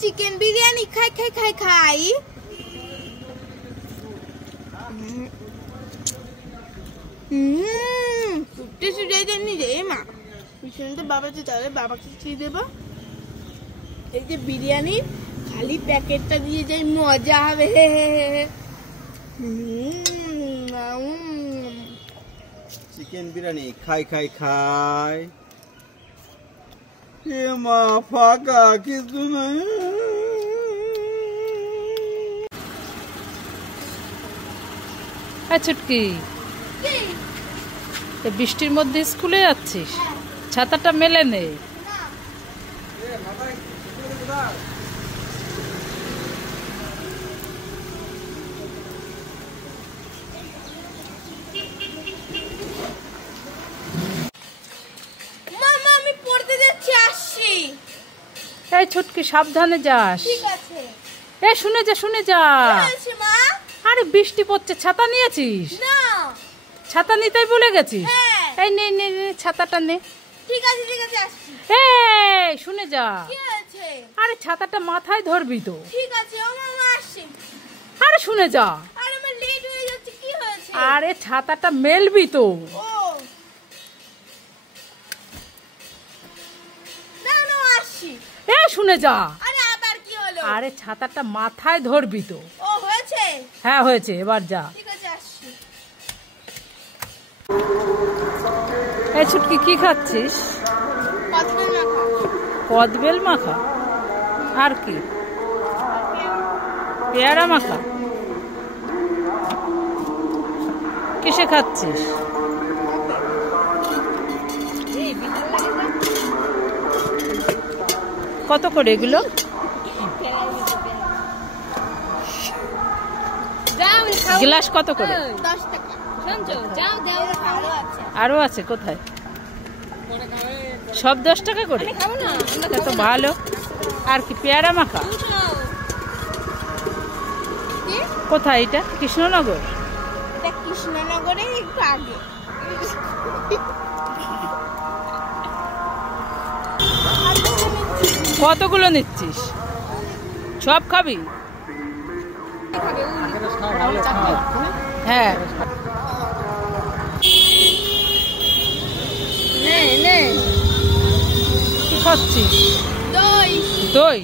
Chicken biryani খাই খাই খাই খাই। মা পিছনে বাবাকে তাহলে বাবাকে কি দেবো? এই যে বিরিয়ানি খালি প্যাকেটটা দিয়ে যাই, মজা হবে। চিকেন বিরিয়ানি খাই খাই খাই। এ মা ফাঁকা কিছু নাই। ছুটকি, বৃষ্টির মধ্যে স্কুলে যাচ্ছিস? ছাতাটা মেলে নে। আমি পড়তে যাচ্ছি, আসছি। এই ছুটকি, সাবধানে যাস। ঠিক আছে। এ শুনে যা, শুনে যা। আরে বৃষ্টি পড়ছে, ছাতা নিয়েছিস? না। ছাতা নিতেই ভুলে গেছিস? এই নে নে নে, ছাতাটা নে। ঠিক আছে ঠিক আছে, আসছি। এই শুনে যা। কি আছে? আরে ছাতাটা মাথায় ধরবি তো। ঠিক আছে ও মামা, আসছি। আরে শুনে যা। আরে আমার লেট হয়ে যাচ্ছে, কি হয়েছে? আরে ছাতাটা মেলবি তো। ও না না, আসছি। এ শুনে যা। আরে আবার কি হলো? আরে ছাতাটা মাথায় ধরবি তো। ও হয়েছে? হ্যাঁ হয়েছে, এবার যা। ঠিক আছে, আসছি। এই ছুটকি, কি খাচ্ছিস? কদবেল মাখা। কদবেল মাখা? আর কি? পেয়ারা মাখা? কিসে খাচ্ছিস? কত করে এগুলো? গ্লাস কত করে? 10 টাকা। যাও দাও, আরো আছে কোথায়? সব 10 টাকা করে? এটা তো ভালো। আর কি? পেয়ারা মাখা? কোথায় এটা? কৃষ্ণনগর? এটা কৃষ্ণনগরে একটু আগে। কতগুলো নিচ্ছিস? সব খাবি? হ্যাঁ নে নে। কি খাচ্ছিস? দই। দই?